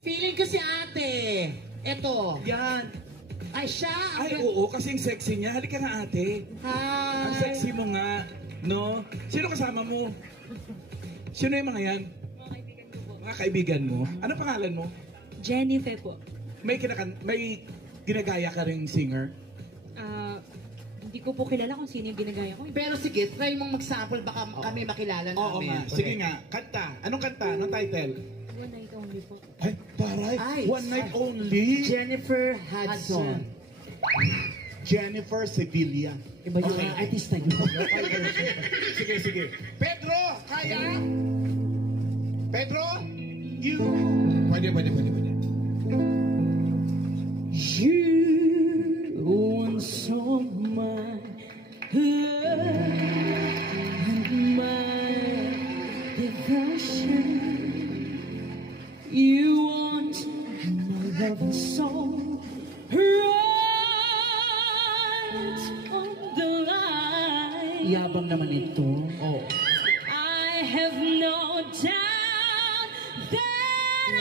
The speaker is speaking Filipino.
Feeling ko si ate. Eto. Yan. Ay, siya. Ay, oo, kasi yung sexy niya. Halika nga, ate. Hi. Ang sexy mo nga, no? Sino kasama mo? Sino yung mga yan? Mga kaibigan ko po. Mga kaibigan mo? Ano pangalan mo? Jennifer po. May ginagaya ka ring singer? Hindi ko po kilala kung sino yung ginagaya ko. Pero sige, try mong mag-sample. Baka kami makilala namin. Oo nga. Sige nga, kanta. Anong kanta? Anong title? One night only po. Ay, taray. Ay, One Night Only. Jennifer Hudson. Jennifer Sevilla. Iba yung Okay. artista yun. Sige, sige. Pedro, kaya? Pedro? You. Pwede. You once saw my love and my devotion. You want my love and soul right on the line. Yabang naman ito. Oh. I have no doubt that